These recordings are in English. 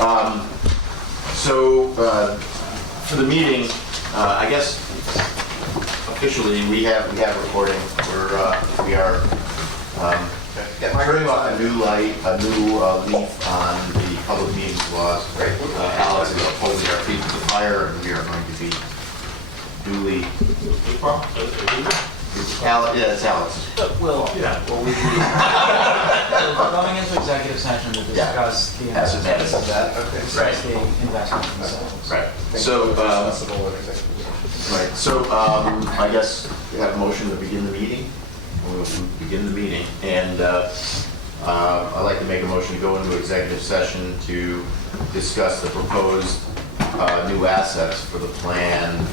For the meeting, I guess officially we have recording. We are turning off a new light, a new leaf on the public meetings laws. Alex is holding our feet to the fire, and we are going to be duly. Alex, yeah, it's Alex. We're going into executive session to discuss the investments of that, discuss the investments themselves. Right. I guess we have a motion to begin the meeting. We'll begin the meeting, and I'd like to make a motion to go into executive session to discuss the proposed new assets for the plan,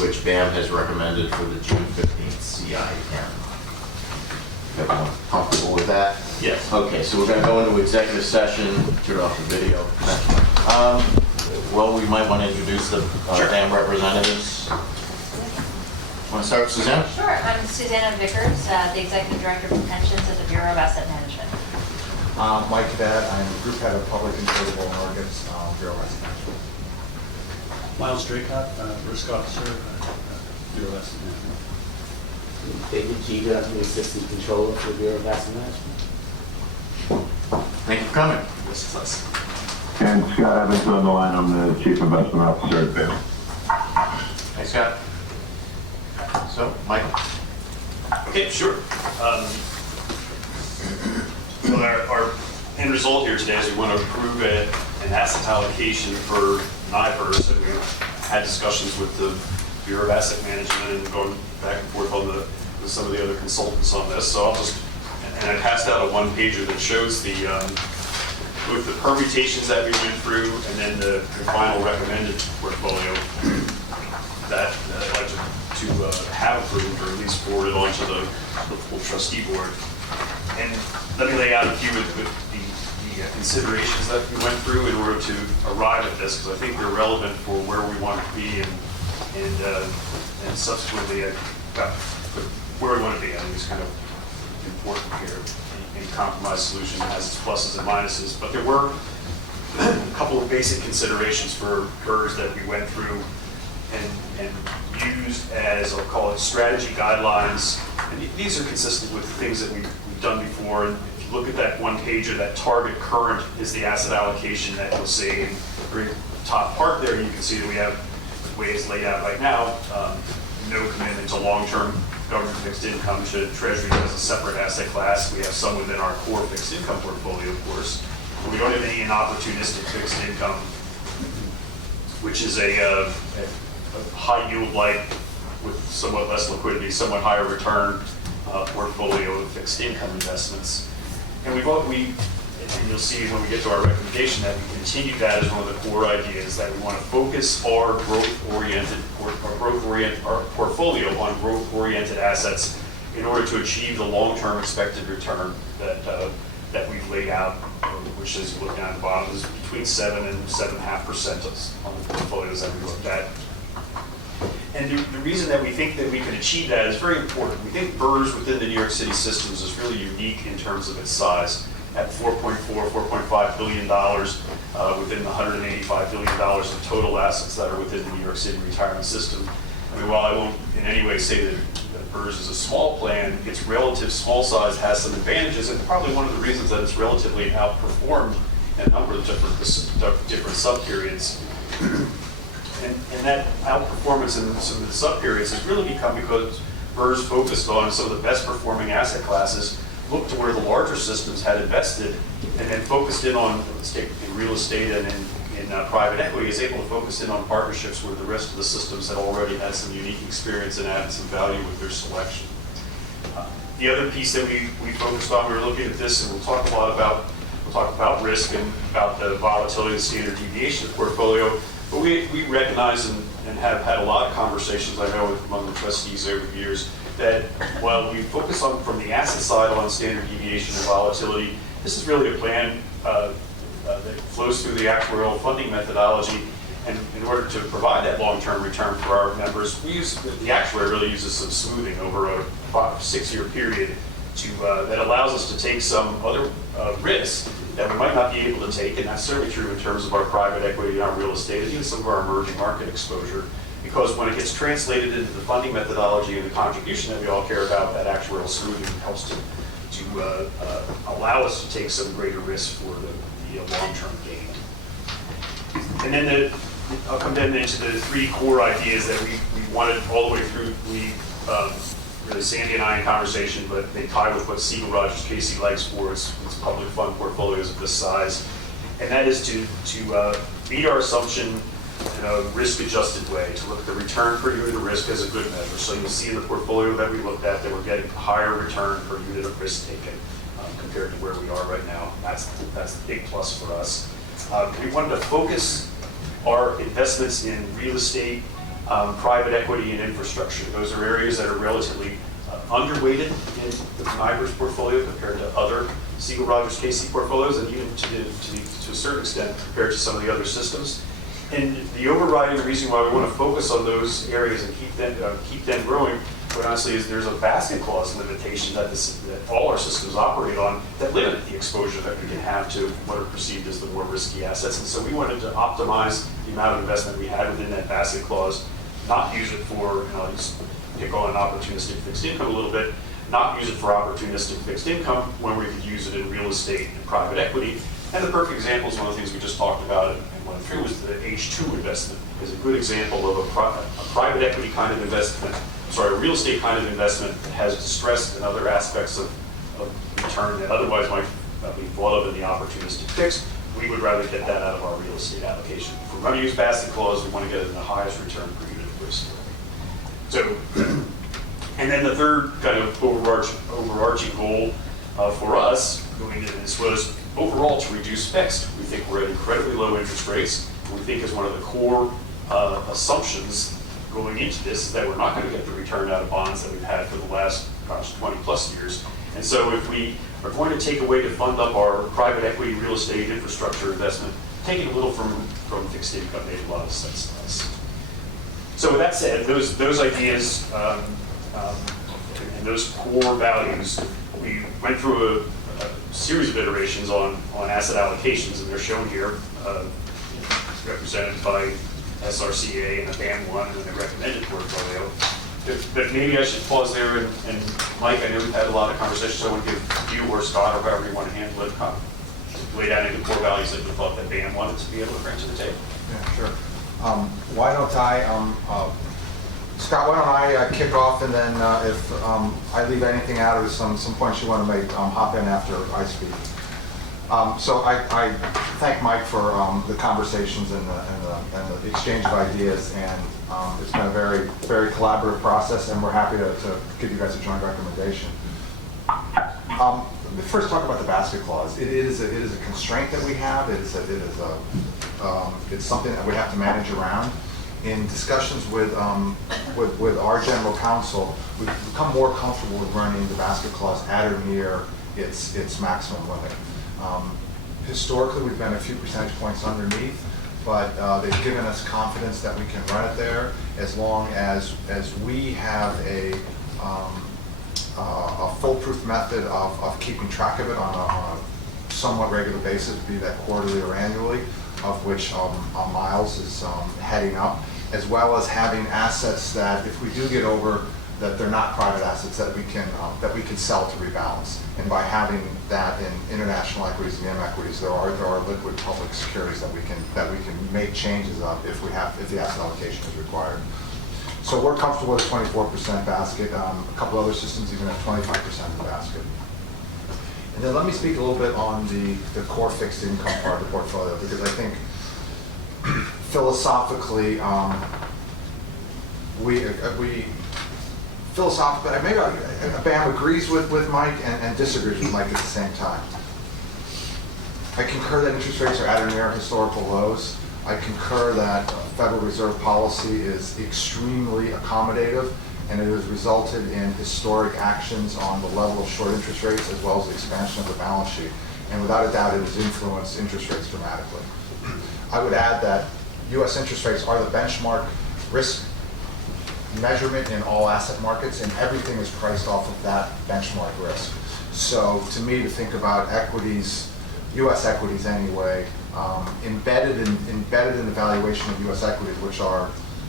which BAM has recommended for the June 15th CIM. Everyone comfortable with that? Yes. Okay, so we're going to go into executive session. Turn off the video. Well, we might want to introduce the BAM representatives. Want to start with Suzanne? Sure. I'm Susanna Vickers, the Executive Director for Pensions at the Bureau of Asset Management. Mike Cadet, I'm Group Head of Public and Charitable Markets, Bureau of Asset Management. Miles Draycott, Risk Officer, Bureau of Asset Management. David Giga, the Assistant Controller for the Bureau of Asset Management. Thank you for coming. This is us. And Scott Evans on the line. I'm the Chief Investment Officer at BAM. Hey, Scott. So, Michael. Okay, sure. Our end result here today is we want to approve an asset allocation for BERS, and we had discussions with the Bureau of Asset Management and going back and forth on with some of the other consultants on this. So I passed out a one-pager that shows with the permutations that we went through and then the final recommended portfolio that I'd like to have approved, or at least forwarded onto the full trustee board. And let me lay out a few of the considerations that we went through in order to arrive at this, because I think they're relevant for where we want to be and subsequently where we want to be. I think it's kind of important here. Any compromise solution has its pluses and minuses, but there were a couple of basic considerations for BERS that we went through and used as, I'll call it, strategy guidelines. And these are consistent with things that we've done before. And if you look at that one page, or that target current is the asset allocation that you'll see. In the very top part there, you can see that we have, the way it's laid out right now, no commitment to long-term government fixed income to Treasury as a separate asset class. We have some within our core fixed income portfolio, of course. But we don't have any opportunistic fixed income, which is a high yield like with somewhat less liquidity, somewhat higher return portfolio of fixed income investments. And and you'll see when we get to our recommendation that we continue that as one of the core ideas, that we want to focus our portfolio on growth-oriented assets in order to achieve the long-term expected return that we've laid out, which is, looking at the bottom, is between 7 and 7.5% on the portfolios that we looked at. And the reason that we think that we can achieve that is very important. We think BERS within the New York City systems is really unique in terms of its size. At $4.5 billion within the $185 billion of total assets that are within the New York City retirement system. I mean, while I won't in any way say that BERS is a small plan, its relative small size has some advantages, and probably one of the reasons that it's relatively outperformed in a number of different sub-periods. And that outperformance in some of the sub-periods has really become because BERS focused on some of the best performing asset classes, looked to where the larger systems had invested, and then focused in on, let's take in real estate and in private equity, is able to focus in on partnerships where the rest of the systems had already had some unique experience and added some value with their selection. The other piece that we focused on, we were looking at this, and we'll talk about risk and about the volatility of the standard deviation of the portfolio. But we recognize and have had a lot of conversations, I know, among the trustees over the years, that while we focus on from the asset side on standard deviation and volatility, this is really a plan that flows through the actuarial funding methodology. And in order to provide that long-term return for our members, the actuary really uses some smoothing over a 5 or 6 year period that allows us to take some other risks that we might not be able to take, and that's certainly true in terms of our private equity and our real estate, and even some of our emerging market exposure, because when it gets translated into the funding methodology and the contribution that we all care about, that actuarial smoothing helps to allow us to take some greater risk for the long-term gain. And then I'll come then into the three core ideas that we wanted all the way through. Really Sandy and I in conversation, but they tie with what Siegel Rogers Casey likes for its public fund portfolios of this size. And that is to meet our assumption in a risk-adjusted way, to look at the return per unit of risk as a good measure. So you'll see in the portfolio that we looked at that we're getting higher return per unit of risk taken compared to where we are right now. That's the big plus for us. We wanted to focus our investments in real estate, private equity, and infrastructure. Those are areas that are relatively underweighted in the NIBRS portfolio compared to other Siegel Rogers Casey portfolios, and even to a certain extent compared to some of the other systems. And the overriding reason why we want to focus on those areas and keep them growing, quite honestly, is there's a basket clause limitation that all our systems operate on that limit the exposure that we can have to what are perceived as the more risky assets. And so we wanted to optimize the amount of investment we had within that basket clause, not use it for, just pick on opportunistic fixed income a little bit, not use it for opportunistic fixed income when we could use it in real estate and private equity. And the perfect example is one of the things we just talked about and went through was the H2 investment is a good example of a private equity kind of investment, a real estate kind of investment that has distress and other aspects of return that otherwise might be thought of in the opportunistic fixed. We would rather get that out of our real estate allocation. If we're going to use basket clause, we want to get it in the highest return per unit of risk. So, and then the third kind of overarching goal for us going into this was overall to reduce fixed. We think we're at incredibly low interest rates. We think is one of the core assumptions going into this is that we're not going to get the return out of bonds that we've had for the last, 20 plus years. And so if we are going to take away to fund up our private equity, real estate, infrastructure investment, taking a little from fixed income made a lot of sense to us. So with that said, those ideas and those core values, we went through a series of iterations on asset allocations, and they're shown here, represented by SRCA and a BAM1 and the recommended portfolio. But maybe I should pause there, and Mike, I know we've had a lot of conversations, so I want to give you or Scott or however you want to handle it, lay down any core values that you thought that BAM wanted to be able to bring to the table. Yeah, sure. Why don't Scott, why don't I kick off, and then if I leave anything out or some points you want to make, hop in after I speak. So I thank Mike for the conversations and the exchange of ideas, and it's been a very, very collaborative process, and we're happy to give you guys a joint recommendation. Let me first talk about the basket clause. It is a constraint that we have. It's something that we have to manage around. In discussions with our general counsel, we've become more comfortable with running the basket clause at or near its maximum limit. Historically, we've been a few percentage points underneath, but they've given us confidence that we can run it there as long as we have a foolproof method of keeping track of it on a somewhat regular basis, be that quarterly or annually, of which Miles is heading up, as well as having assets that, if we do get over, that they're not private assets that we can sell to rebalance. And by having that in international equities and M equities, there are liquid public securities that we can make changes of if the asset allocation is required. So we're comfortable with a 24% basket. A couple other systems even at 25% of the basket. And then let me speak a little bit on the core fixed income part of the portfolio, because I think philosophically, maybe BAM agrees with Mike and disagrees with Mike at the same time. I concur that interest rates are at or near historical lows. I concur that Federal Reserve policy is extremely accommodative, and it has resulted in historic actions on the level of short interest rates as well as the expansion of the balance sheet. And without a doubt, it has influenced interest rates dramatically. I would add that U.S. interest rates are the benchmark risk measurement in all asset markets, and everything is priced off of that benchmark risk. So to me, to think about equities, U.S. equities anyway, embedded in the valuation of U.S. equities, which are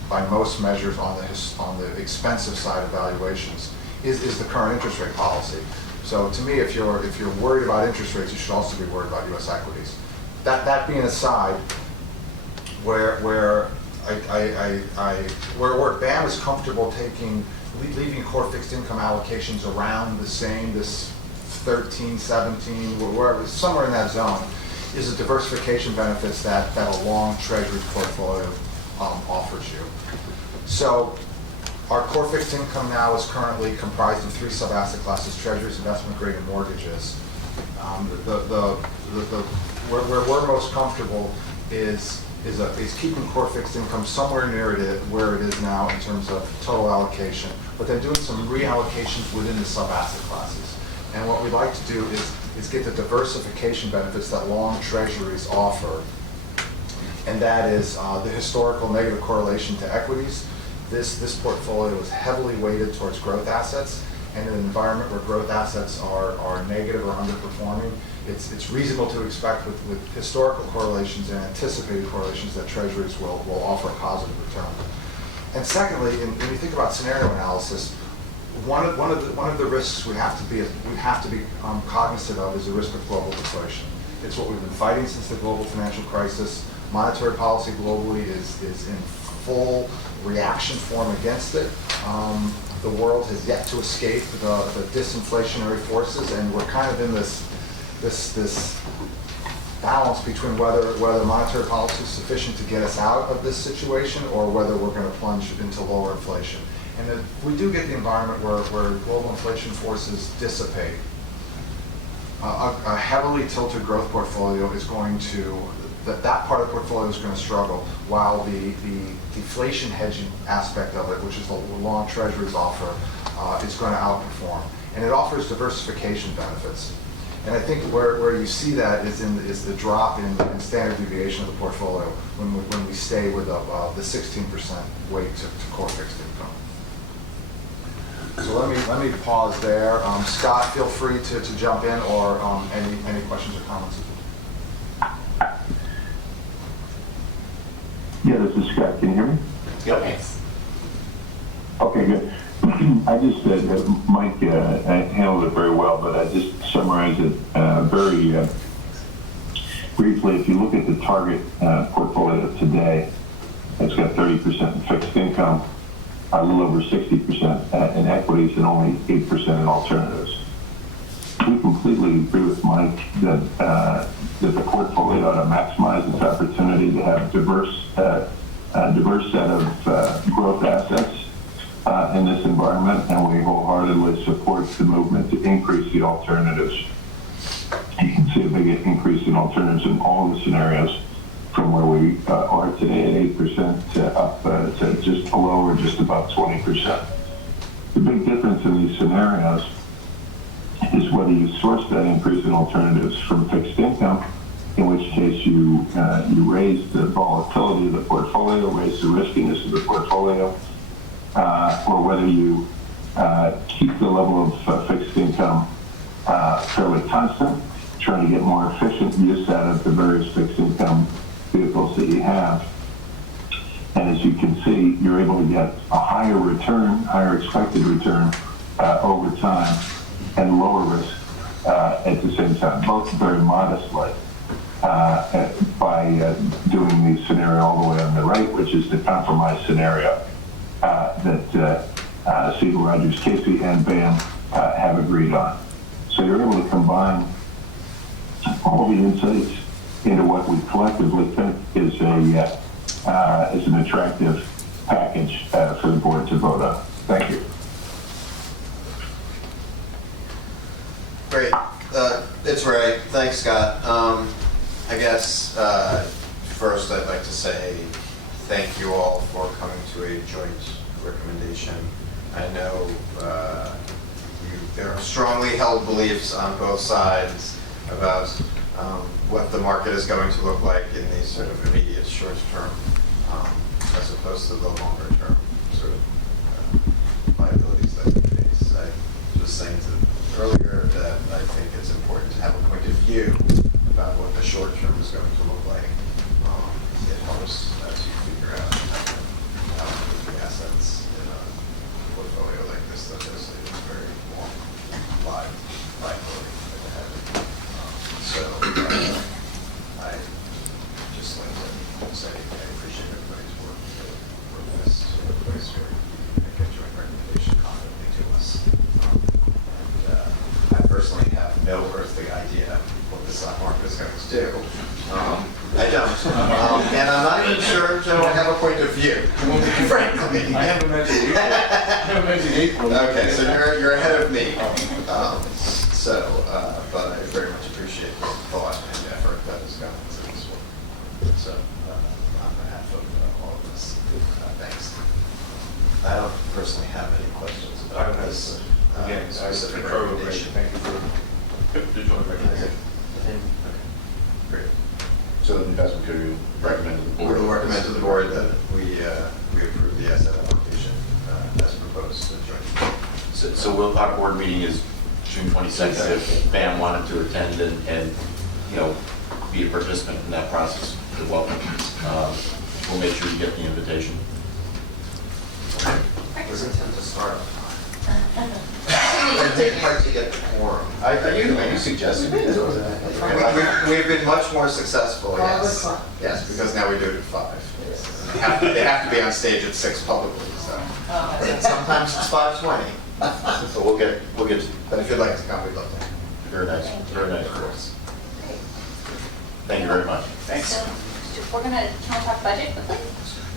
by most measures on the expensive side of valuations, is the current interest rate policy. So to me, if you're worried about interest rates, you should also be worried about U.S. equities. That being aside, where BAM is comfortable leaving core fixed income allocations around the same, this 13, 17, wherever, somewhere in that zone, is the diversification benefits that a long treasury portfolio offers you. So our core fixed income now is currently comprised of 3 sub-asset classes: treasuries, investment grade, and mortgages. Where we're most comfortable is keeping core fixed income somewhere near where it is now in terms of total allocation, but then doing some reallocations within the sub-asset classes. And what we'd like to do is get the diversification benefits that long treasuries offer, and that is the historical negative correlation to equities. This portfolio is heavily weighted towards growth assets, and in an environment where growth assets are negative or underperforming, it's reasonable to expect with historical correlations and anticipated correlations that treasuries will offer a positive return. And secondly, when you think about scenario analysis, one of the risks we have to be cognizant of is the risk of global deflation. It's what we've been fighting since the global financial crisis. Monetary policy globally is in full reaction form against it. The world has yet to escape the disinflationary forces, and we're kind of in this balance between whether monetary policy is sufficient to get us out of this situation or whether we're going to plunge into lower inflation. And if we do get the environment where global inflation forces dissipate, a heavily tilted growth portfolio is going to, that part of the portfolio is going to struggle, while the deflation hedging aspect of it, which is the long treasuries offer, is going to outperform. And it offers diversification benefits. And I think where you see that is the drop in standard deviation of the portfolio when we stay with the 16% weight to core fixed income. So let me pause there. Scott, feel free to jump in, or any questions or comments. Yeah, this is Scott. Can you hear me? Yep. Okay, good. I just Mike handled it very well, but I just summarized it very briefly. If you look at the target portfolio today, it's got 30% in fixed income, a little over 60% in equities, and only 8% in alternatives. We completely agree with Mike that the portfolio ought to maximize its opportunity to have a diverse set of growth assets in this environment, and we wholeheartedly support the movement to increase the alternatives. You can see a big increase in alternatives in all of the scenarios, from where we are today at 8% up to just below or just above 20%. The big difference in these scenarios is whether you source that increase in alternatives from fixed income, in which case you raise the volatility of the portfolio, raise the riskiness of the portfolio, or whether you keep the level of fixed income fairly constant, trying to get more efficient use out of the various fixed income vehicles that you have. And as you can see, you're able to get a higher return, higher expected return over time, and lower risk at the same time, both very modestly, by doing the scenario all the way on the right, which is the compromise scenario that Siegel, Rogers, Casey, and BAM have agreed on. So you're able to combine all the insights into what we collectively think is an attractive package for the board to vote on. Thank you. Great. It's Ray. Thanks, Scott. I guess first I'd like to say thank you all for coming to a joint recommendation. I know there are strongly held beliefs on both sides about what the market is going to look like in these sort of immediate short term, as opposed to the longer term sort of liabilities that we face. I was saying earlier that I think it's important to have a point of view about what the short term is going to look like. It helps as you figure out how to put the assets in a portfolio like this that is a very long liability that they have. So I just like to say I appreciate everybody's work for this. Everybody's very make a joint recommendation confidently to us. And I personally have no earthly idea what the stock market is going to do. I don't. And I'm not even sure I have a point of view, frankly. I haven't mentioned April. Okay, so you're ahead of me. But I very much appreciate the thought and effort that has gone into this work. So on behalf of all of us, thanks. I don't personally have any questions about this specific recommendation. Thank you for the joint recommendation. Great. So the investment committee will recommend to the We board. will recommend to the board that we approve the asset allocation as proposed to the joint. So our board meeting is June 22nd. If BAM wanted to attend and be a participant in that process, you're welcome. We'll make sure you get the invitation. Was intended to start on time. It takes hard to get the quorum. You suggested it. We've been much more successful, yes. Yes, because now we do it at 5. They have to be on stage at 6 publicly, so. And sometimes it's 5:20. So we'll get But if you'd like to come, we'd love to. very nice for us. Thank you very much. So we're going to talk budget quickly.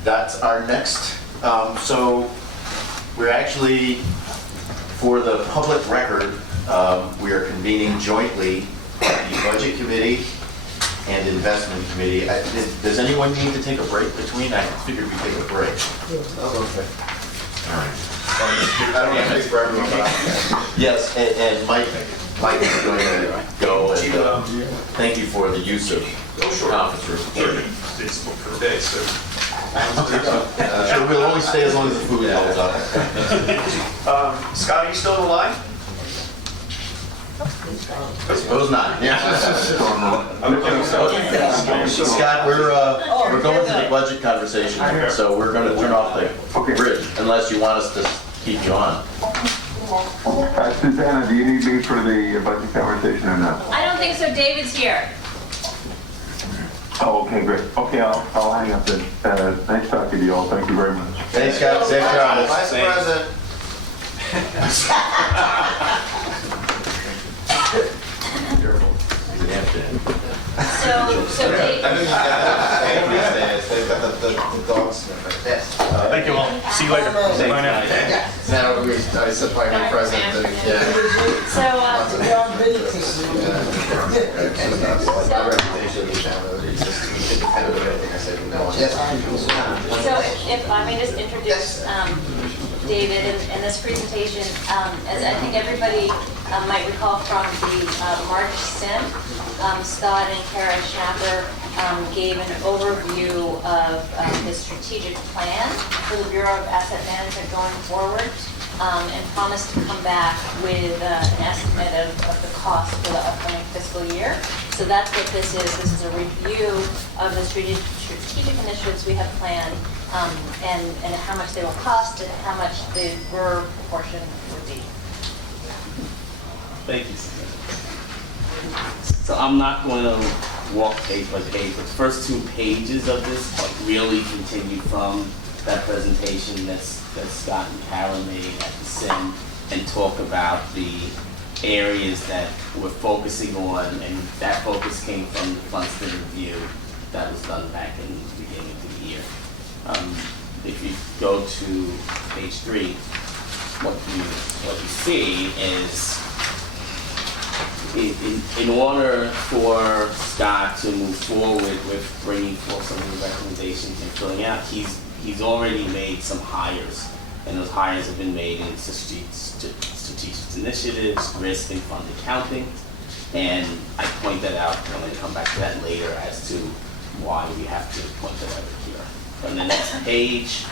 That's our next. So we're actually, for the public record, we are convening jointly the Budget Committee and Investment Committee. Does anyone need to take a break between? I figured we'd take a break. Okay. All right. I don't want to speak for everyone, but Yes, and Mike is going to go, and thank you for the use of conference room. It's booked for the day, so. Sure, we'll only stay as long as the food holds up. Scott, are you still on the line? I suppose not, yeah. Scott, we're going to the budget conversation, so we're going to turn off the bridge, unless you want us to keep you on. Susanna, do you need me for the budget conversation or not? I don't think so. David's here. Oh, okay, great. Okay, I'll hang up then. Nice talking to you all. Thank you very much. Thanks, Scott. Safe travels. Vice President. Careful. He's an Amsterdam. So Dave, I think these days, they've got the dog sniffer. Yes. Thank you all. See you later. Bye now. Now, I said by my president, so my recommendation is that it's just independent of anything I said from now on. Yes. So if I may just introduce David in this presentation, as I think everybody might recall from the March SIM, Scott and Kara Schnapper gave an overview of the strategic plan for the Bureau of Asset Management going forward, and promised to come back with an estimate of the cost for the upcoming fiscal year. So that's what this is. This is a review of the strategic initiatives we have planned, and how much they will cost and how much the BERS proportion would be. Thank you, Susanna. So I'm not going to walk page by page, but the first 2 pages of this really continue from that presentation that Scott and Kara made at the SIM, and talk about the areas that we're focusing on, and that focus came from the Funston review that was done back in the beginning of the year. If you go to page 3, what you see is in order for Scott to move forward with bringing forth some of the recommendations and filling out, he's already made some hires, and those hires have been made in strategic initiatives, risk and fund accounting, and I point that out, and I'm going to come back to that later as to why we have to point that out here. And the next page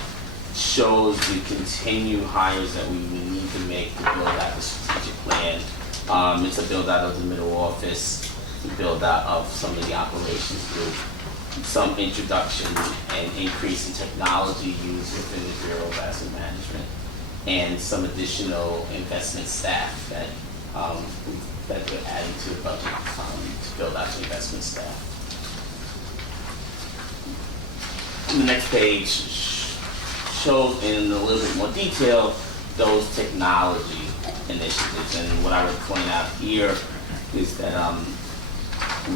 shows the continued hires that we need to make to build out the strategic plan. It's a build out of the middle office, to build out of some of the operations group, some introduction and increase in technology used within the Bureau of Asset Management, and some additional investment staff that we're adding to the budget to build out the investment staff. The next page shows in a little bit more detail those technology initiatives, and what I would point out here is that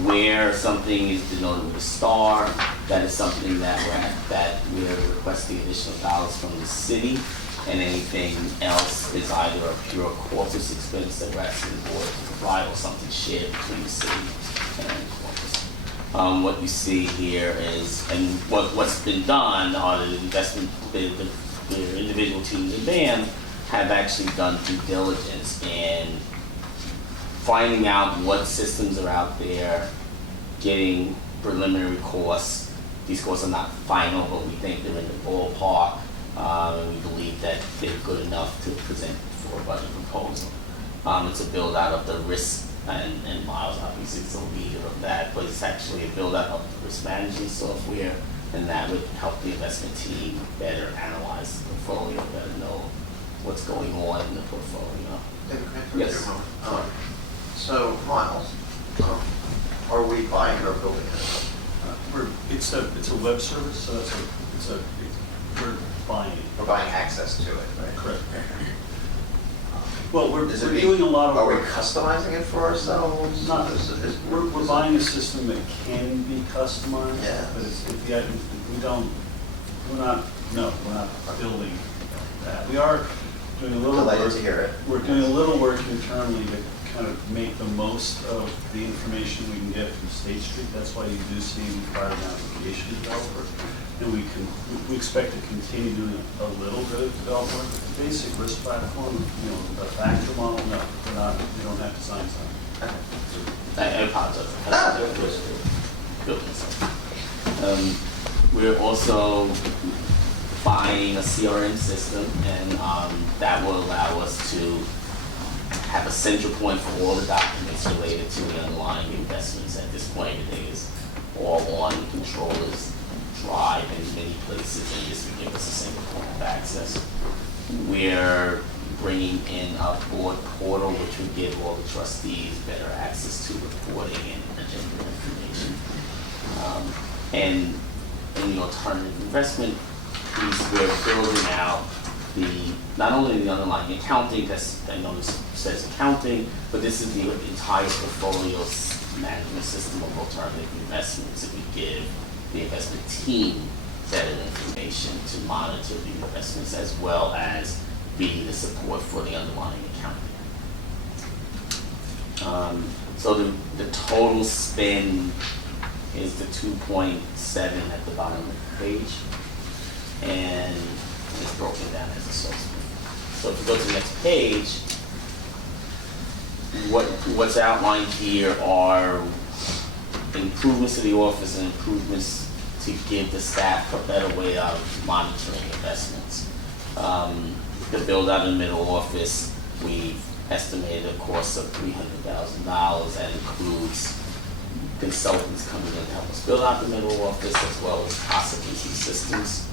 where something is denoted with a star, that is something that we're requesting additional dollars from the city, and anything else is either a pure corpus expense that we're asking the board to provide or something shared between the city and corpus. What you see here is, and what's been done are the investment, the individual teams in BAM have actually done due diligence in finding out what systems are out there, getting preliminary costs. These costs are not final, but we think they're in the ballpark. We believe that they're good enough to present for a budget proposal. It's a build out of the risk, and Miles obviously is the leader of that, but it's actually a build out of the risk management software, and that would help the investment team better analyze the portfolio, better know what's going on in the portfolio. David, can I Yes. interrupt you a moment? So, Miles, are we buying or building it? It's a web service, so we're buying it. We're buying access to it, right? Correct. Well, we're Is it doing a lot of Are we work. customizing it for ourselves? Not, we're buying a system that can be customized, Yeah. but we're not building that. We are doing a little Delighted work. to hear it. We're doing a little work internally to kind of make the most of the information we can get from State Street. That's why you do see we hired an application developer. And we expect to continue doing a little bit of development. The basic risk platform, a factor model, no, we don't have to sign something. I apologize. We're also buying a CRM system, and that will allow us to have a central point for all the documents related to the underlying investments. At this point, it is all on controllers drive in many places, and this would give us a single point of access. We're bringing in a board portal, which would give all the trustees better access to reporting and agenda information. And in the alternative investment piece, we're building out not only the underlying accounting, I know this says accounting, but this is the entire portfolio management system of alternative investments that we give the investment team better information to monitor the investments, as well as be the support for the underlying accounting. So the total spend is the 2.7 at the bottom of the page, and it's broken down as a source spend. So if you go to the next page, what's outlined here are improvements to the office and improvements to give the staff a better way of monitoring investments. The build out in the middle office, we've estimated a cost of $300,000. That includes consultants coming in to help us build out the middle office, as well as possibly some systems.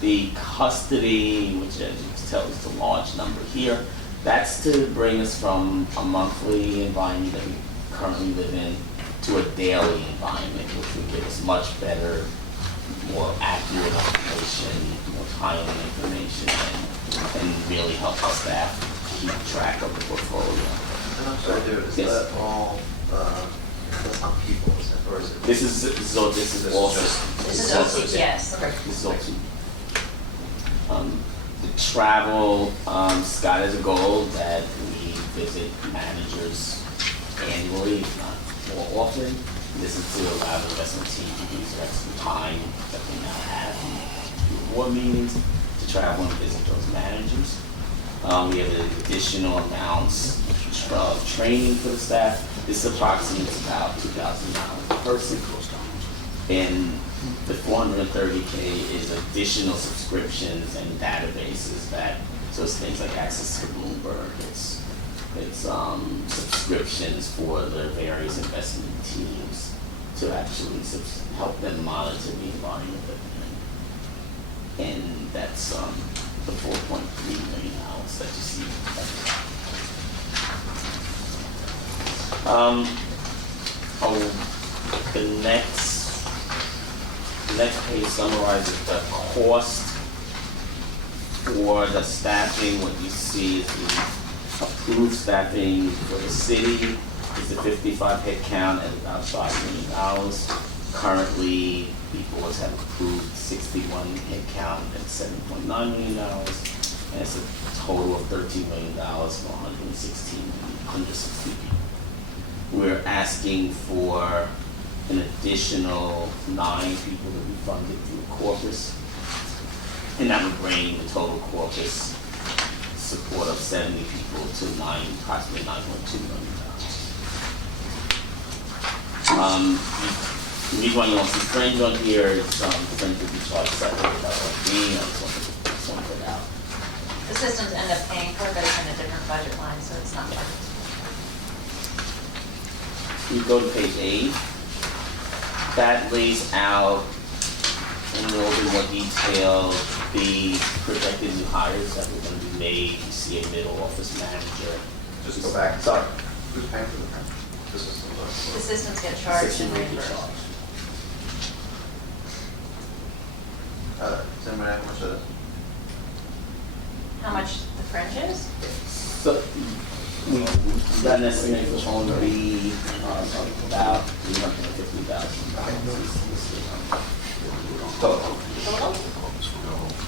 The custody, which as you can tell is the large number here, that's to bring us from a monthly environment that we currently live in to a daily environment, which would give us much better, more accurate information, more timely information, and really help our staff keep track of the portfolio. And I'm sorry, David, is Yes. that all, that's not people, is it? Or is it? This is all This is also. just- This is OCGS. Okay. This is all two. The travel, Scott has a goal that we visit managers annually, if not more often. This is to allow the investment team to use the extra time that they now have in board meetings to travel and visit those managers. We have additional amounts of training for the staff. This approximates about $2,000 per person. And the 430K is additional subscriptions and databases so it's things like access to Bloomberg, it's descriptions for the various investment teams to actually help them monitor the environment that they're in. And that's the $4.3 million that you see. The next page summarizes the cost for the staffing. What you see is the approved staffing for the city is the 55 head count at about $5 million. Currently, the boards have approved 61 head count at $7.9 million. And it's a total of $13 million for 160 people. We're asking for an additional 9 people to be funded through corpus. And that would bring the total corpus support of 70 people to approximately $9.2 million. The reason why you don't see fringe on here is fringe would be charged separately by OD. I just want to point that out. The systems end up paying for it, but it's in a different budget line, so it's not like. You go to page 8. That lays out in a little bit more detail the projected new hires that were going to be made. You see a middle office manager. Just go back. Sorry. Who's paying for the print? This is The systems get charged and System will be reimbursed. charged. Does anybody have much of this? How much the fringe is? So we got an estimate for only be about $350,000. Total.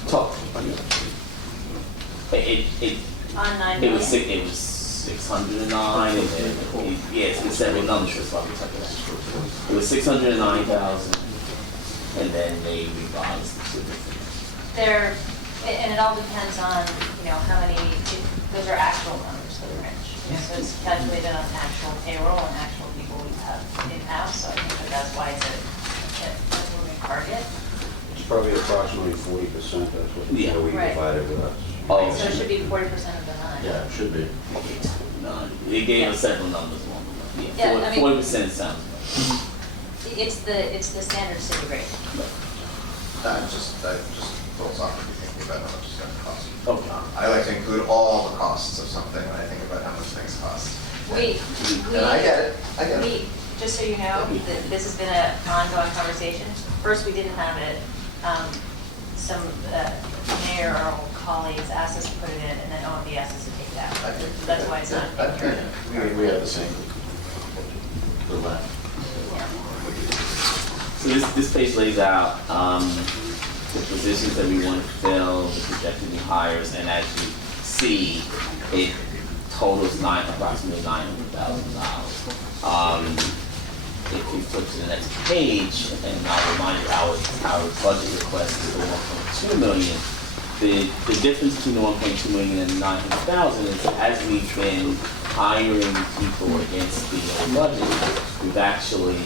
Total? It On 9 It was million? it was 609, and then it's several numbers. That's why we took it. It was 609,000, and then they revised the two different. There, and it all depends on, how many, those are actual numbers for the fringe. So it's calculated on actual payroll and actual people we have in-house, so I think that's why it's a moving target. It's probably approximately 40%, that's what Yeah. we Right. divided with us. Oh, So it should be 40% of the 9. Yeah, it should be. No, they gave us several numbers along the way. Yeah, I mean- 40% sounds right. It's the standard city rate. I'm just philosophically thinking about how much it's going to cost. Okay. I like to include all the costs of something when I think about how much things cost. And I get it. We, just so you know, this has been an ongoing conversation. First, we didn't have it. Some mayoral colleagues asked us to put it in, and then OMB asked us to take it out. So that's why it's not in here. We have the same. The left. So this page lays out the positions that we want to fill, the projected new hires, and as you see, it totals approximately $900,000. If you flip to the next page, and I'll remind you our budget request is the $1.2 million. The difference between the $1.2 million and the $900,000 is as we've been hiring people against the budget, we've actually,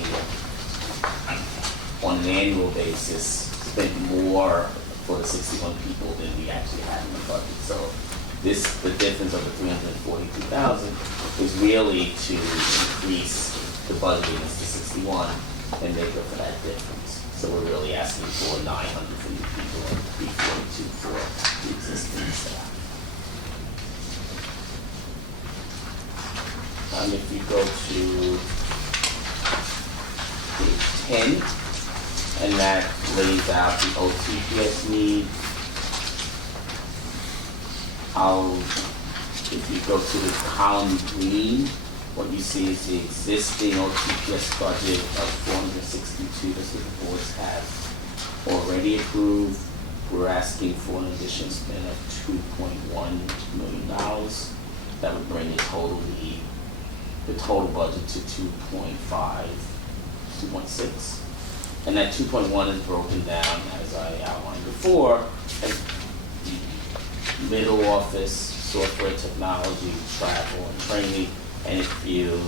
on an annual basis, spent more for the 61 people than we actually had in the budget. So the difference of the $342,000 is really to increase the budget against the 61 and make up for that difference. So we're really asking for 900 for new people and 342 for the existing staff. If you go to page 10, and that lays out the OTPS need. If you go to the column green, what you see is the existing OTPS budget of 462. That's what the boards have already approved. We're asking for an additional spend of $2.1 million. That would bring the total budget to 2.5, 2.6. And that 2.1 is broken down, as I outlined before, as middle office, software technology, travel, and training. And if you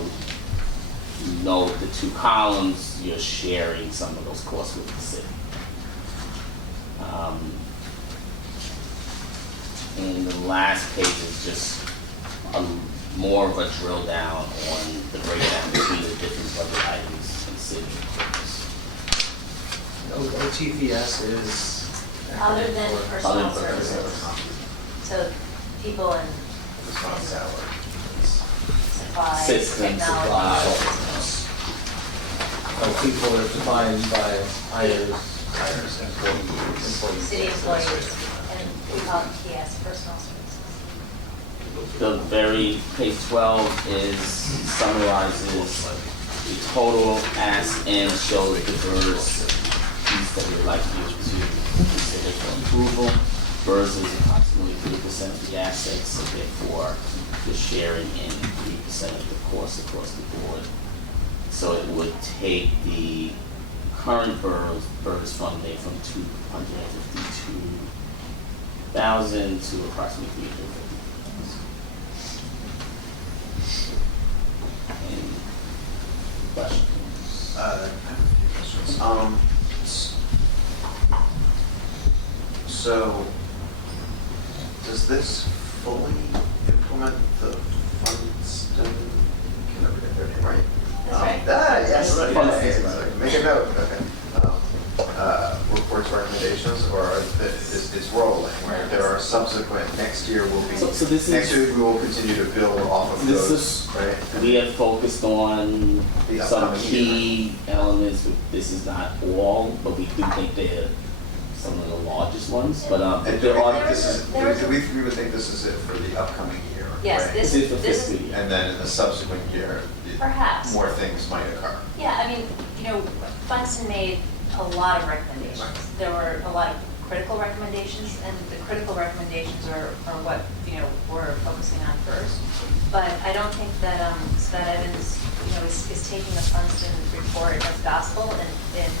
note the 2 columns, you're sharing some of those costs with the city. And the last page is just more of a drill down on the breakdown between the different budget items and city. OTVS is. Other than personal Other than services. So people in It's not salary. supplies, Systems, technology. supplies. People are defined by hires. Hires, employees. City employees, and we call them PS, personal services. The very, page 12 summarizes the total ask and shows the BERS piece that we'd like you to consider for approval. BERS is approximately 3% of the assets, so therefore you're sharing in 3% of the cost across the board. So it would take the current BERS funding from 252,000 to approximately 350,000. Any questions? I have a few questions. So, does this fully implement the funds? Can never get their name right. That's right. Yes. Right. Okay, make a note. Okay. Reports, recommendations, or it's rolling, where there are subsequent. Next year will be. So this next is- year we will continue to build off of This those, is- right? We have focused on The some upcoming key elements. This is not all, but we do think they're some of the largest ones. But And do there we are. think this is? there was Do we would think this is it for the upcoming year? Yes, right? this This is for this fiscal is, year. And then in the subsequent year, Perhaps. more things might occur. yeah, I mean, Funston made a lot of recommendations. There were a lot of critical recommendations, and the critical recommendations are what, we're focusing on first. But I don't think that Scott Evans, is taking the Funston report as gospel and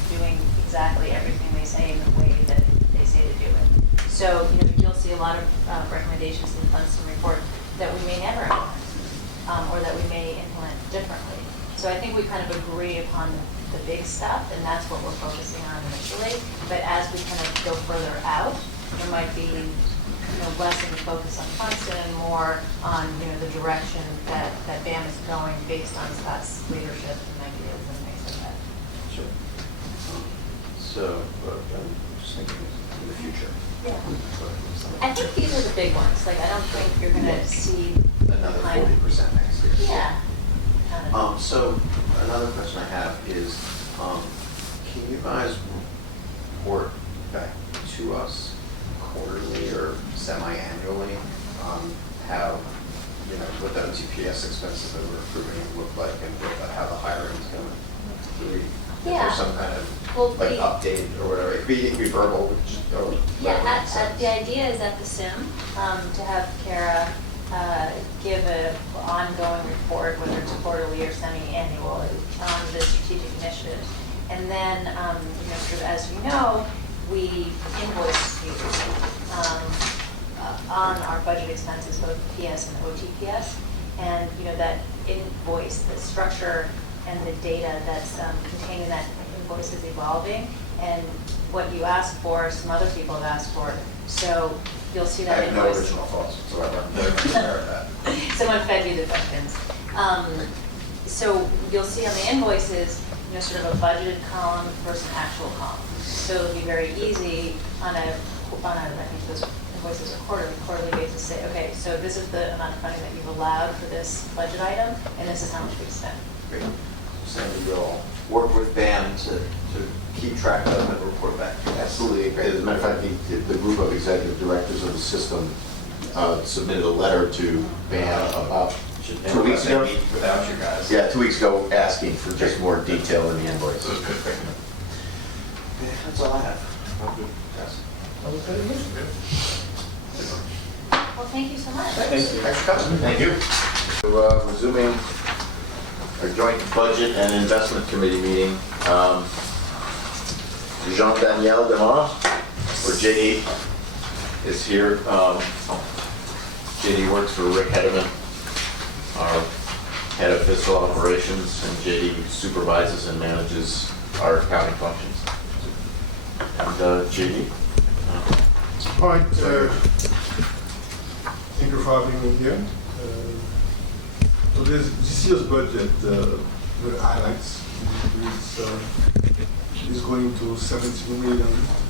doing exactly everything they say in the way that they say to do it. So, you'll see a lot of recommendations in the Funston report that we may never implement, or that we may implement differently. So I think we kind of agree upon the big stuff, and that's what we're focusing on initially. But as we kind of go further out, there might be less of a focus on Funston and more on the direction that BAM is going based on Scott's leadership and ideas and things like that. Sure. So, I'm just thinking in the future. Yeah. I think these are the big ones. Like, I don't think you're going to see Another kind of- 40% next year. Yeah. Kind of. So another question I have is, can you guys report back to us quarterly or semi-annually, how, what the OTPS expenses that we're approving look like and how the hiring's going? Is Yeah. there some kind of Well, update or whatever? It could be verbal, or Yeah, whatever. the idea is at the SIM, to have Kara give an ongoing report, whether it's quarterly or semi-annual, on the strategic initiatives. And then, sort of as you know, we invoice you on our budget expenses, both PS and OTPS. And, that invoice, the structure and the data that's contained in that invoice is evolving. And what you ask for, some other people have asked for. So you'll see I that have no invoice. original thoughts whatsoever. I'm very much aware of that. Someone fed you the questions. So you'll see on the invoices, sort of a budgeted column versus an actual column. So it'll be very easy on a I think those invoices are quarterly basis, say, okay, so this is the amount of funding that you've allowed for this budget item, and this is how much we've spent. Great. Sandy, you'll work with BAM to keep track of them and report back. Absolutely. As a matter of fact, the group of executive directors of the system submitted a letter to BAM about 2 weeks ago. Without you guys. Yeah, 2 weeks ago, asking for just more detail in the invoice. Okay, that's all I have. Yes. Well, thank you so much. Thank you. Thanks for coming. Thank you. So, resuming our joint budget and investment committee meeting. Jean-Daniel Demar, or JD, is here. JD works for Rick Hedeman, our head of fiscal operations, and JD supervises and manages our accounting functions. And JD? All right, thank you for having me here. So this year's budget, the highlights is going to 17 million,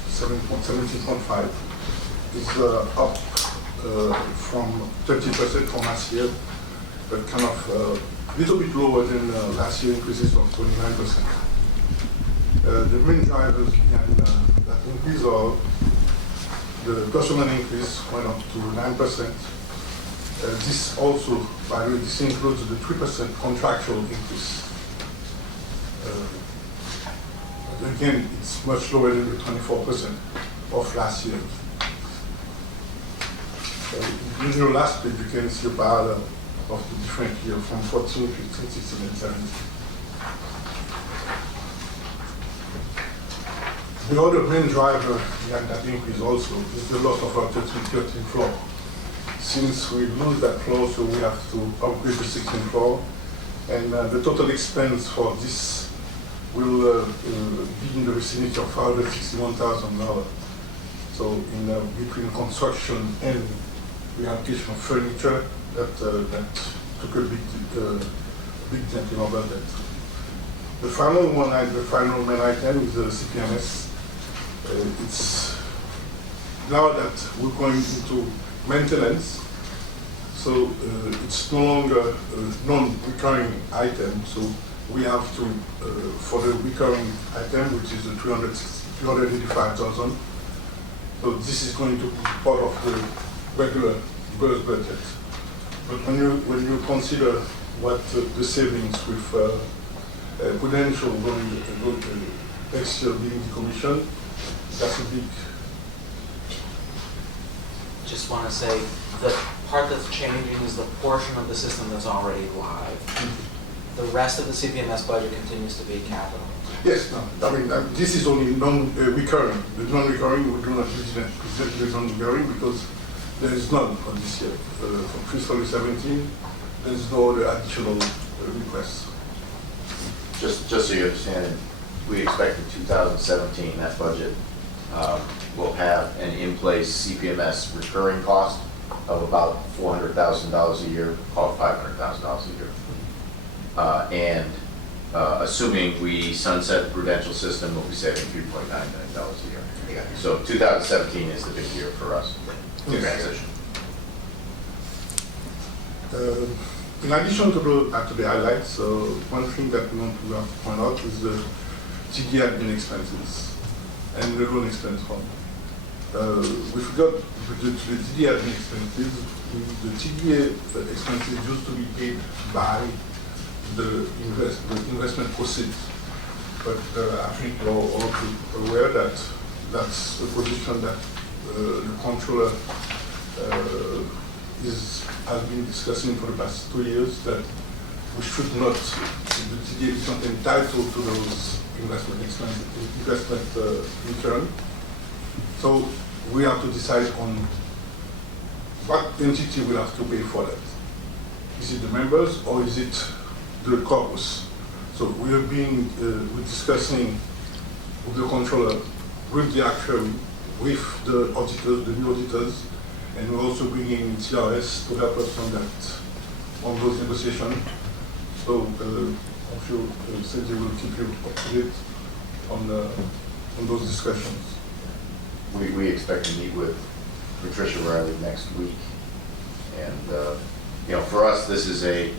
17.5. It's up from 30% from last year, but kind of a little bit lower than last year increases of 29%. The main drivers behind that increase are the personnel increase went up to 9%. This also, by the way, this includes the 3% contractual increase. Again, it's much lower than the 24% of last year. In your last page, you can see a parallel of the different years from 14, 15, 16, and 17. The other main driver behind that increase also is the loss of our 13th floor. Since we lose that floor, so we have to upgrade the 16th floor, and the total expense for this will be in the vicinity of $561,000. So in between construction and reallocation of furniture, that took a big dent in our budget. The final main item is the CPMS. It's now that we're going into maintenance, so it's no longer a non-recurring item. So we have to, for the recurring item, which is the 385,000. So this is going to be part of the regular BERS budget. But when you consider what the savings with Prudential going next year being decommissioned, that's a big. Just want to say the part that's changing is the portion of the system that's already live. The rest of the CPMS budget continues to be capital. Yes, no, I mean, this is only non-recurring. The non-recurring, we do not present the non-recurring because there is none for this year. For fiscal 17, there is no other additional requests. Just so you understand, we expect in 2017 that budget will have an in-place CPMS recurring cost of about $400,000 a year, call it $500,000 a year. Assuming we sunset the Prudential system, we'll be saving $3.9 million a year. So 2017 is the big year for us to transition. In addition to the highlights, one thing that we want to point out is the TD admin expenses and the loan expense fund. We forgot the TD admin expenses. The TD expenses used to be paid by the investment proceeds, but I think we're all aware that that's a position that the controller has been discussing for the past 2 years, that we should not, the TD is not entitled to those investment expenses, investment return. So we have to decide on what entity will have to pay for that. Is it the members or is it the corpus? So we're discussing with the controller, with the actuary, with the auditors, the new auditors, and we're also bringing in CRS to help us on those negotiations. So I'm sure Cindy will keep you up to date on those discussions. We expect to meet with Patricia Riley next week, and for us this is a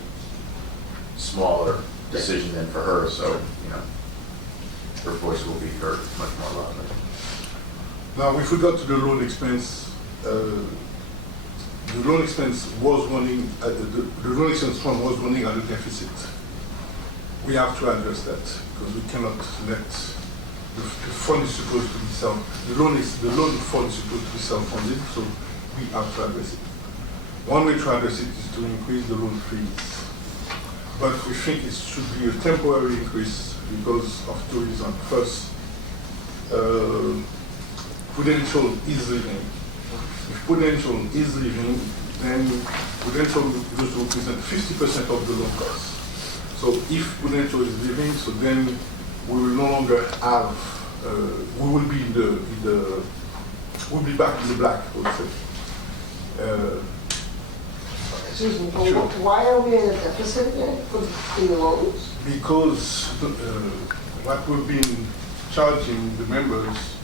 smaller decision than for her, so her voice will be heard much more loudly. Now, with regard to the loan expense, the loan expense was running, the loan expense fund was running at a deficit. We have to address that because we cannot let the fund is supposed to be the loan fund is supposed to be self-funded, so we have to address it. One way to address it is to increase the loan fees. But we think it should be a temporary increase because of 2 reasons. First, Prudential is leaving. If Prudential is leaving, then Prudential used to represent 50% of the loan costs. So if Prudential is leaving, so then we will no longer have, we will be we'll be back in the black, I would say. Excuse me, Sure. why are we in a deficit again for the loans? Because what we've been charging the members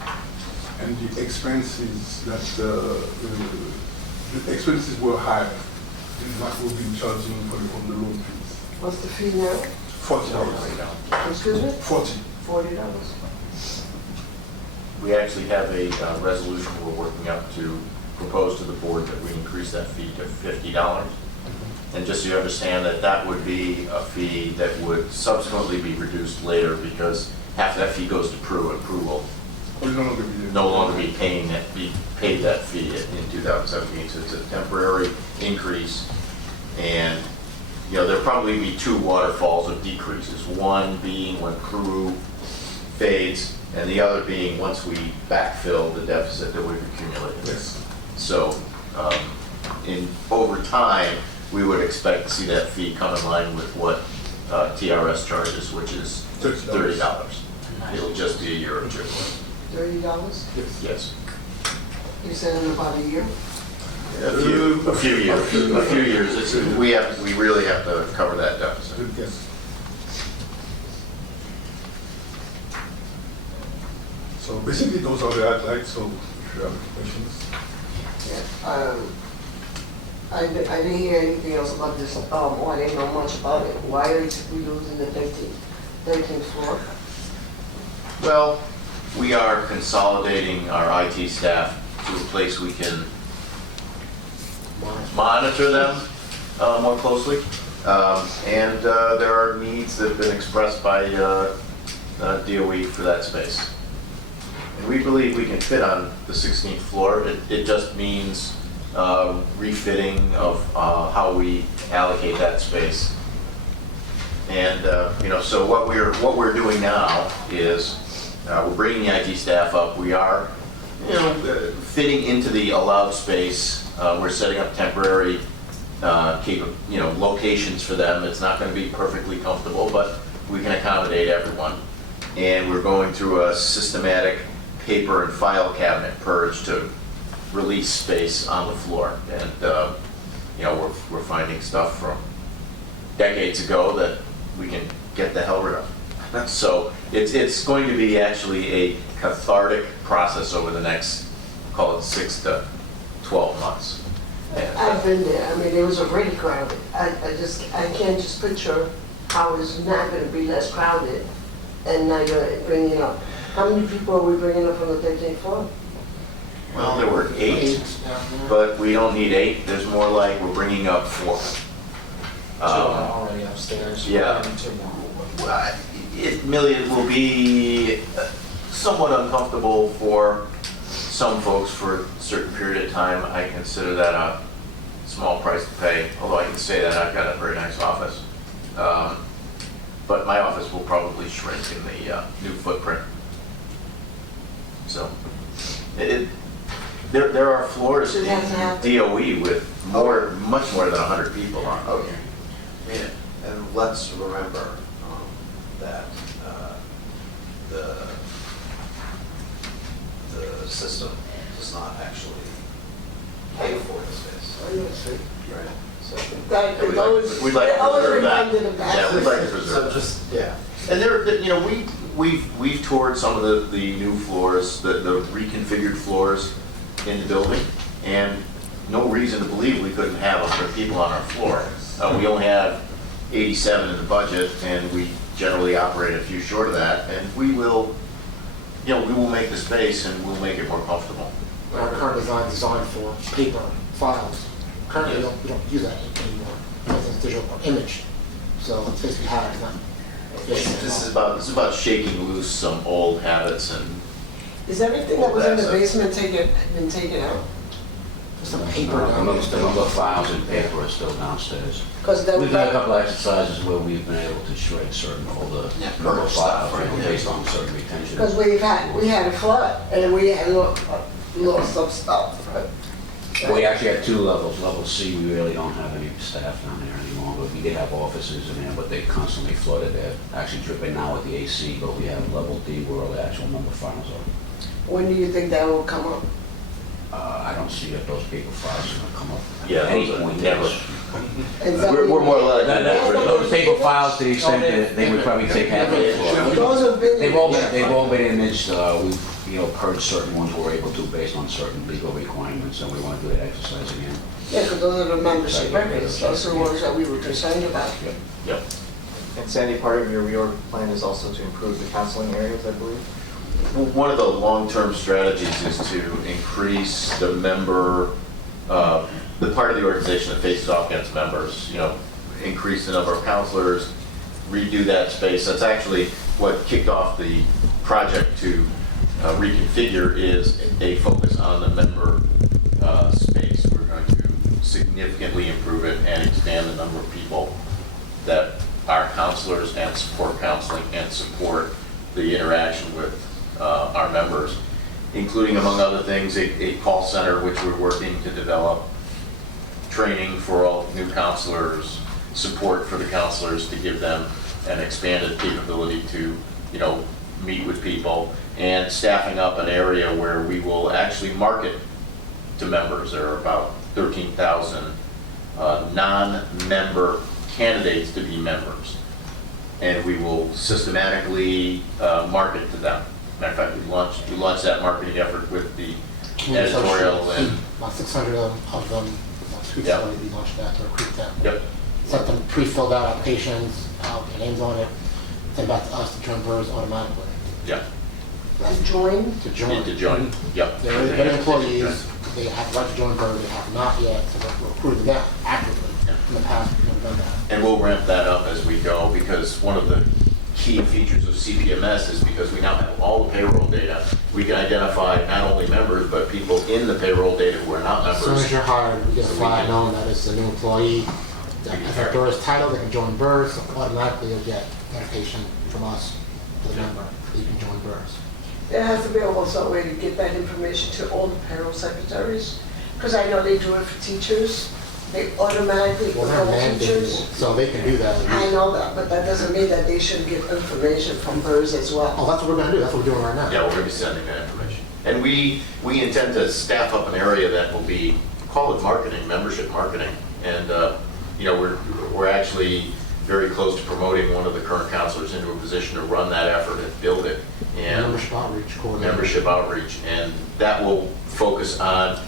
and the expenses that, the expenses were higher than what we've been charging for the loan fees. What's the fee now? $40. Excuse me? 40. $40. We actually have a resolution we're working up to propose to the board that we increase that fee to $50. And just so you understand that that would be a fee that would subsequently be reduced later because half that fee goes to Pru, and Pru will no longer be paid that fee in 2017. So it's a temporary increase. And, you know, there'll probably be two waterfalls of decreases. One being when Pru fades, and the other being once we backfill the deficit that we've accumulated. Yes. So, over time, we would expect to see that fee come in line with what TRS charges, which is $30. It'll just be a year or two. $30? Yes. You said in about a year? A few years. We really have to cover that deficit. Yes. So basically, those are the highlights. So if you have questions. Yeah. I didn't hear anything else about this, or I didn't know much about it. Why are we losing the 13th floor? Well, we are consolidating our IT staff to a place we can monitor them more closely. And there are needs that have been expressed by DOE for that space. And we believe we can fit on the 16th floor. It just means refitting of how we allocate that space. And you know, so what we're doing now is we're bringing the IT staff up. We are, you know, fitting into the allowed space. We're setting up temporary locations for them. It's not going to be perfectly comfortable, but we can accommodate everyone. And we're going through a systematic paper and file cabinet purge to release space on the floor. And you know, we're finding stuff from decades ago that we can get the hell rid of. So it's going to be actually a cathartic process over the next, call it 6 to 12 months. And, I've been there. I mean, it was already crowded. I can't just picture how it's not going to be less crowded. And now you're bringing up. How many people are we bringing up on the 13th floor? well, there were 8, but we don't need 8. There's more like we're bringing up 4. 2 are already upstairs. yeah. And 2 more. Well, it will be somewhat uncomfortable for some folks for a certain period of time. I consider that a small price to pay, although I can say that I've got a very nice office. But my office will probably shrink in the new footprint. So, there are floors in DOE with much more than 100 people on. Okay. Yeah, and let's remember that the system does not actually pay for the space. Oh, yes. Right. So, We'd like to preserve that. Yeah, we'd like to preserve that. And there, you know, we've toured some of the new floors, the reconfigured floors in the building, and no reason to believe we couldn't have 100 people on our floor. We only have 87 in the budget, and we generally operate a few short of that. And we will make the space and we'll make it more comfortable. Our current design is designed for paper files. Currently, Yes. we don't use that anymore because it's digital image. So the space we have is not efficient. This is about shaking loose some old habits and. Is everything that was in the basement been taken out? Some paper The down there. number of files and paper are still downstairs. Because We've done a couple of exercises where we've been able to shrink certain older number of files, based on certain retention. Because we had a flood and we had lost some stuff. Right? We actually had 2 levels. Level C, we really don't have any staff down there anymore, but we did have offices in there, but they constantly flooded. They're actually dripping now with the AC, but we have level D where all the actual number of files are. When do you think that will come up? I don't see that those paper files are gonna come up. Yeah, At any those are point, never. yes. We're more like Those paper files, to the extent that they would probably take half of the floor. Those have been. They've all been imaged, we've, purged certain ones we're able to based on certain legal requirements, and we want to do that exercise again. Yeah, because those are the membership records, those are the ones that we were concerned about. Yep. And Sandy, part of your reorg plan is also to improve the counseling areas, I believe? One of the long-term strategies is to increase the member, the part of the organization that faces off against members, increase the number of counselors, redo that space. That's actually what kicked off the project to reconfigure is a focus on the member space. We're going to significantly improve it and expand the number of people that are counselors and support counseling and support the interaction with our members, including, among other things, a call center which we're working to develop, training for all new counselors, support for the counselors to give them an expanded capability to, meet with people, and staffing up an area where we will actually market to members. There are about 13,000 non-member candidates to be members, and we will systematically market to them. Matter of fact, we launched that marketing effort with the editorial and About 600 of them, last week, Yep. so we launched that to recruit them. yep, Sent them pre-filled out applications, their names on it, sent back to us to join BERS automatically. yep, To join, To join. to join, yep. They're employees, they have the right to join BERS, they have not yet, so we're recruiting them actively. In the past, we've never done that. And we'll ramp that up as we go, because one of the key features of CPMS is because we now have all the payroll data. We can identify not only members, but people in the payroll data who are not As soon members. as you're hired, we get a So we flag can- knowing that it's a new employee, that has a BERS title, they can join BERS, so automatically you'll get notification from us to the member, that you can join BERS. there has to be also a way to get that information to all the payroll secretaries, because I know they do it for teachers. They automatically Well, they're enroll mandated, teachers. so they can do that. I know that, but that doesn't mean that they should get information from BERS as Oh, well. that's what we're gonna do, that's what we're doing right now. Yeah, we're going to be sending that information. And we intend to staff up an area that will be, call it marketing, membership marketing. And, we're actually very close to promoting one of the current counselors into a position to run that effort and build it. And Membership outreach coordinator. membership outreach, and that will focus on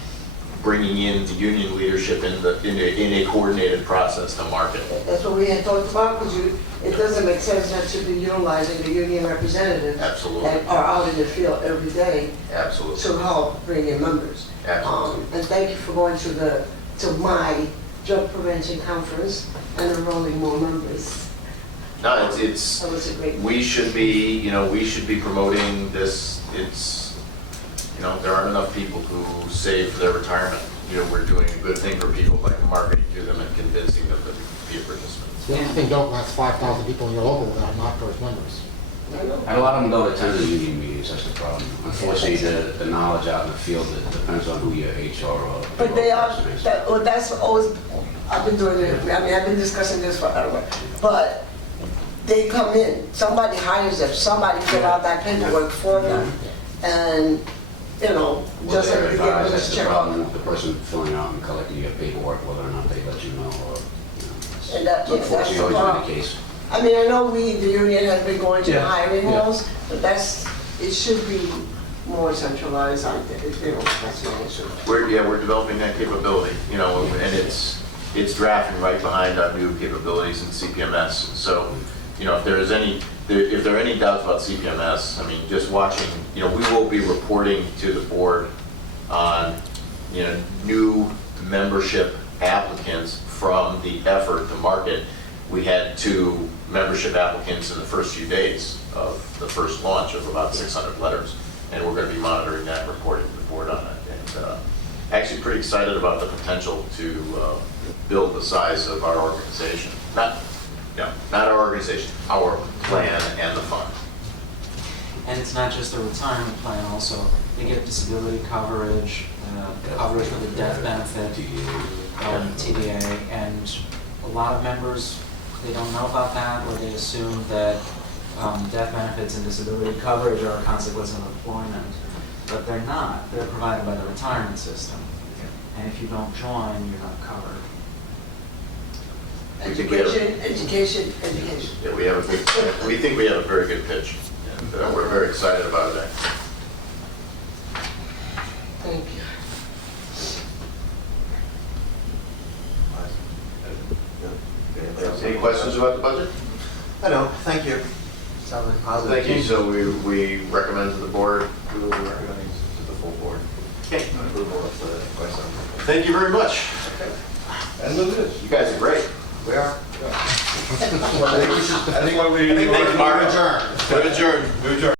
bringing in the union leadership in a coordinated process to market. That's what we had talked about, because it doesn't make sense not to be utilizing the union representatives Absolutely. that are out in the field every day Absolutely. to help bring in members. Absolutely. And thank you for going to my drug prevention conference and enrolling more members. No, it's, That was a great. we should be promoting this. There aren't enough people who save for their retirement. We're doing a good thing for people by marketing to them and convincing them to be a participant. The only thing, don't last 5,000 people in your local that are not BERS members. I know. And a lot of them don't attend the union meetings, that's the problem. Unfortunately, the knowledge out in the field, it depends on who your HR or. But they are, person is. that's always, I've been doing it, I've been discussing this forever. But they come in, somebody hires them, somebody fill out that paperwork for them. And, Well, just they're like they give advised, us that's a the check problem off. with the person filling out and collecting your paperwork, whether or not they let you know, or, it's And that's the unfortunately always been problem. the case. I mean, I know we, the union has been going to Yeah, hiring yeah. halls, but it should be more centralized, I think, that's my issue. We're developing that capability, and it's drafting right behind our new capabilities in CPMS. So, if there are any doubts about CPMS, just watching, we will be reporting to the board on, new membership applicants from the effort to market. We had 2 membership applicants in the first few days of the first launch of about 600 letters, and we're going to be monitoring that, and reporting to the board on it. And actually pretty excited about the potential to build the size of our organization. Not our organization, our plan and the fund. And it's not just a retirement plan also, they get disability coverage, coverage for the death benefit, TDA, and a lot of members, they don't know about that, or they assume that death benefits and disability coverage are a consequence of employment, but they're not. They're provided by the retirement system. And if you don't join, you're not covered. Education, education, education. Yeah, we have a good, we think we have a very good pitch. And we're very excited about it. Thank you. Any questions about the budget? I know, thank you. Sounds like a positive. Thank you. So we recommend to the board. We will be recommending to the full board. Okay. Approval of the request. Thank you very much. Okay. And look at this. You guys are great. We are. I think we should. I think we adjourn. We're adjourned.